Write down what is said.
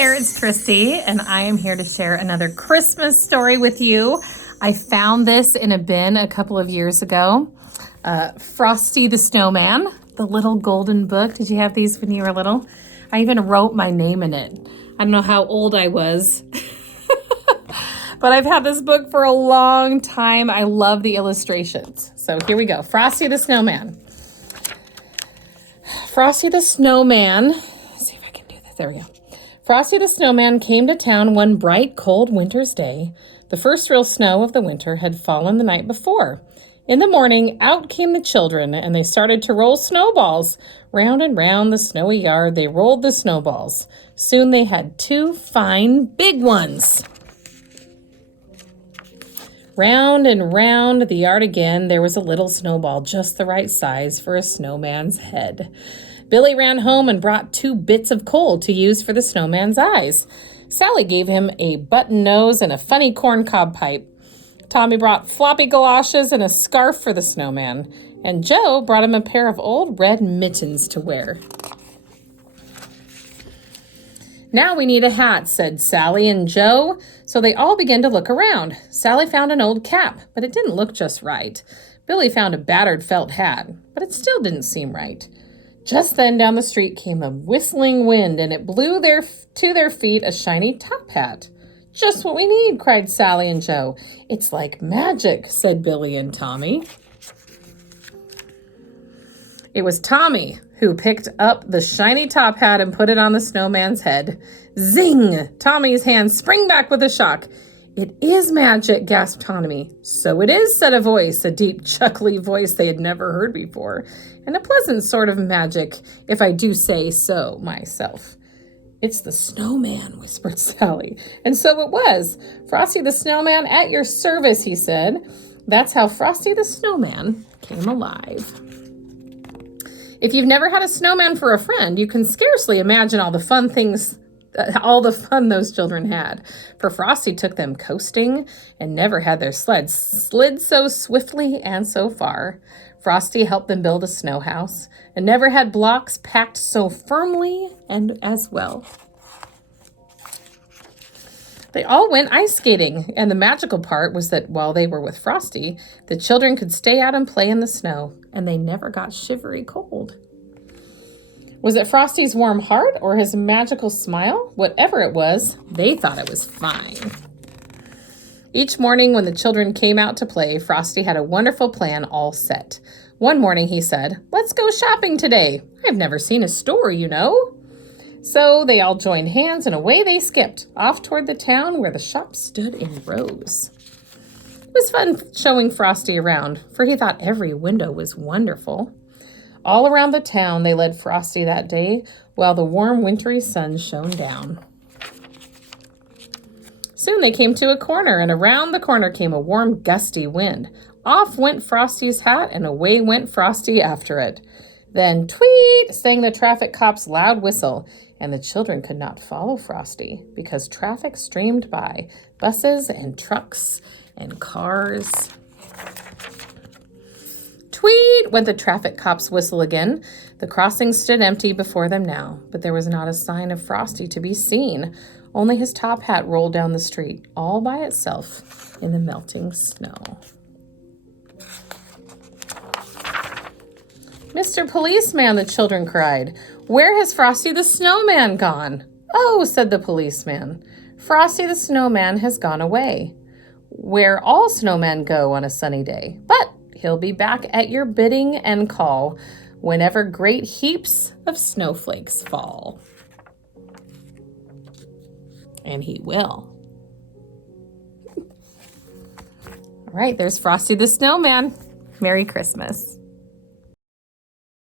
there, it's Tristi, and I am here to share another Christmas story with you. I found this in a bin a couple of years ago. Frosty the Snowman, the little golden book. Did you have these when you were little? I even wrote my name in it. I don't know how old I was, but I've had this book for a long time. I love the illustrations. So here we go. Frosty the Snowman. Frosty the Snowman, let's see if I can do this. There we go. Frosty the Snowman came to town one bright, cold winter's day. The first real snow of the winter had fallen the night before. In the morning, out came the children, and they started to roll snowballs. Round and round the snowy yard, they rolled the snowballs. Soon they had two fine, big ones. Round and round the yard again, there was a little snowball, just the right size for a snowman's head. Billy ran home and brought 2 bits of coal to use for the snowman's eyes. Sally gave him a button nose and a funny corncob pipe. Tommy brought floppy galoshes and a scarf for the snowman. And Joe brought him a pair of old red mittens to wear. Now we need a hat, said Sally and Joe. So they all began to look around. Sally found an old cap, but it didn't look just right. Billy found a battered felt hat, but it still didn't seem right. Just then down the street came a whistling wind, and it blew to their feet a shiny top hat. Just what we need, cried Sally and Joe. It's like magic, said Billy and Tommy. It was Tommy who picked up the shiny top hat and put it on the snowman's head. Zing! Tommy's hand sprang back with a shock. It is magic, gasped Tommy. So it is, said a voice, a deep, chuckly voice they had never heard before, and a pleasant sort of magic, if I do say so myself. It's the snowman, whispered Sally. And so it was. Frosty the Snowman at your service, he said. That's how Frosty the Snowman came alive. If you've never had a snowman for a friend, you can scarcely imagine all the fun those children had. For Frosty took them coasting and never had their sleds slid so swiftly and so far. Frosty helped them build a snow house and never had blocks packed so firmly and as well. They all went ice skating, and the magical part was that while they were with Frosty, the children could stay out and play in the snow, and they never got shivery cold. Was it Frosty's warm heart or his magical smile? Whatever it was, they thought it was fine. Each morning when the children came out to play, Frosty had a wonderful plan all set. One morning he said, "Let's go shopping today. I've never seen a store, you know." So they all joined hands and away they skipped, off toward the town where the shops stood in rows. It was fun showing Frosty around, for he thought every window was wonderful. All around the town they led Frosty that day, while the warm wintry sun shone down. Soon they came to a corner, and around the corner came a warm, gusty wind. Off went Frosty's hat, and away went Frosty after it. Then, tweet, sang the traffic cop's loud whistle, and the children could not follow Frosty because traffic streamed by, buses and trucks and cars. Tweet, went the traffic cop's whistle again. The crossing stood empty before them now, but there was not a sign of Frosty to be seen. Only his top hat rolled down the street, all by itself in the melting snow. Mr. Policeman, the children cried, where has Frosty the Snowman gone? Oh, said the policeman, Frosty the Snowman has gone away, where all snowmen go on a sunny day. But he'll be back at your bidding and call whenever great heaps of snowflakes fall. And he will. All right, there's Frosty the Snowman. Merry Christmas.